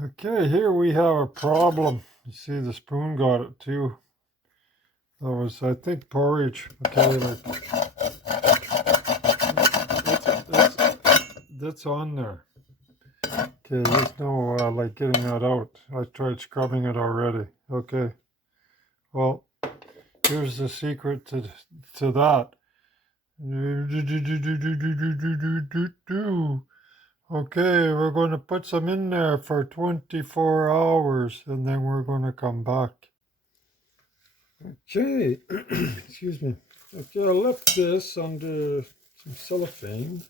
Okay, here we have a problem. You see the spoon got it too. That was, I think, porridge. Okay, that's on there. Okay, there's no like getting that out. I tried scrubbing it already. Okay, well, here's the secret to that. Okay, we're going to put some in there for 24 hours and then we're going to come back. Okay, excuse me. Okay, I left this under some cellophane.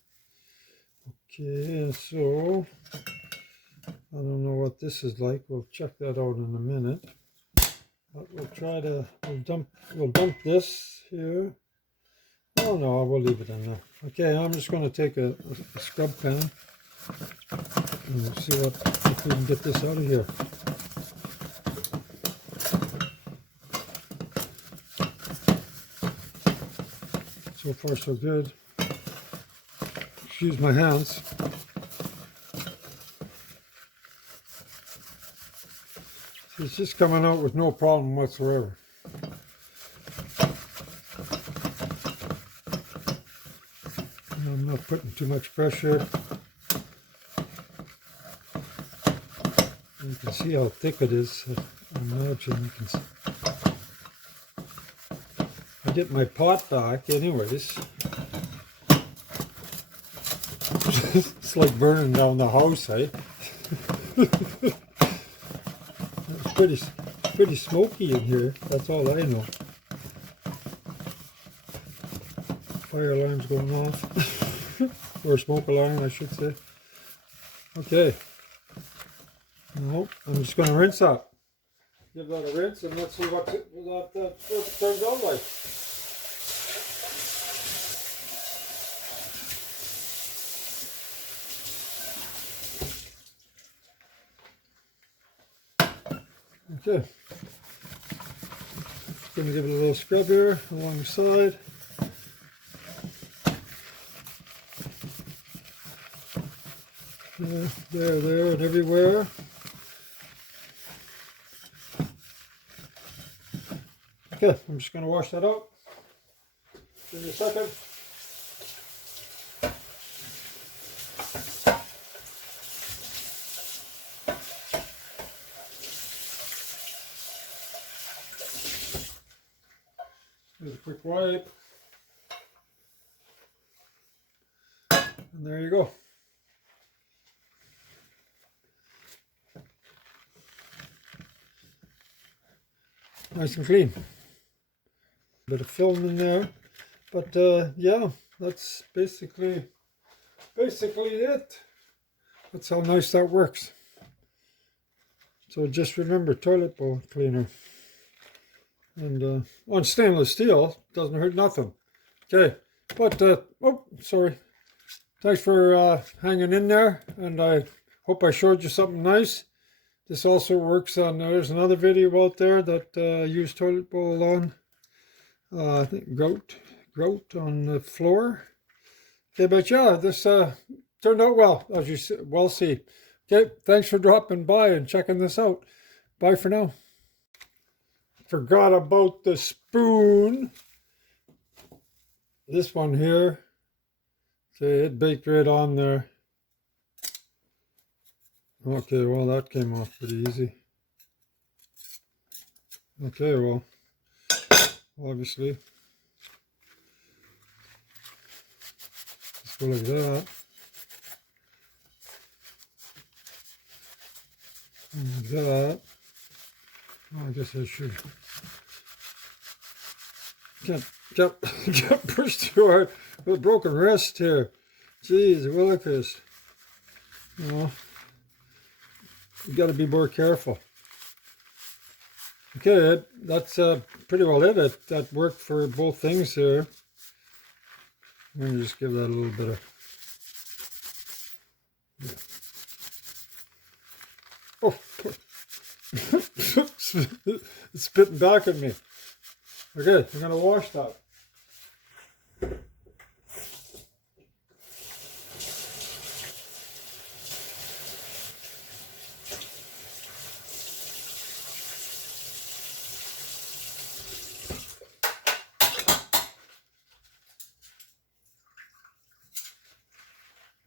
Okay, so I don't know what this is like. We'll check that out in a minute. But we'll dump this here. Oh no, we'll leave it in there. Okay, I'm just going to take a scrub pen and see if we can get this out of here. So far so good. Excuse my hands. It's just coming out with no problem whatsoever. And I'm not putting too much pressure. You can see how thick it is. I imagine you can see. I get my pot back anyways. It's like burning down the house, eh? It's pretty smoky in here, that's all I know. Fire alarm's going off. Or smoke alarm, I should say. Okay. No, I'm just going to rinse that. Give that a rinse and let's see what that turns out like. Okay. Just going to give it a little scrub here along the side. There, and everywhere. Okay, I'm just going to wash that out. Give me a second. Here's a quick wipe. And there you go. Nice and clean. Bit of film in there, but yeah, that's basically it. That's how nice that works. So just remember, toilet bowl cleaner, and on stainless steel, doesn't hurt nothing. Okay, but oh, sorry. Thanks for hanging in there, and I hope I showed you something nice. This also works on, there's another video out there that I use toilet bowl on. I think grout on the floor. Okay, but yeah, this turned out well, as you well see. Okay, thanks for dropping by and checking this out. Bye for now. Forgot about the spoon. This one here. See, it baked right on there. Okay, well, that came off pretty easy. Okay, well, obviously, let's go like that. And like that. Oh, I guess I should. Can't push too hard with a broken wrist here. Jeez, willikers. You know, you got to be more careful. Okay, that's pretty well it. That worked for both things here. I'm going to just give that a little bit of... Yeah. Oh, it's spitting back at me. Okay, I'm going to wash that.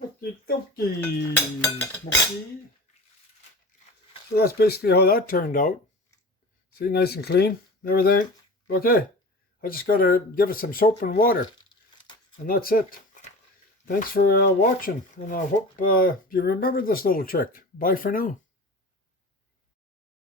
Okie dokie, Smoky. So that's basically how that turned out. See, nice and clean, everything. Okay, I just got to give it some soap and water. And that's it. Thanks for watching. And I hope you remember this little trick. Bye for now.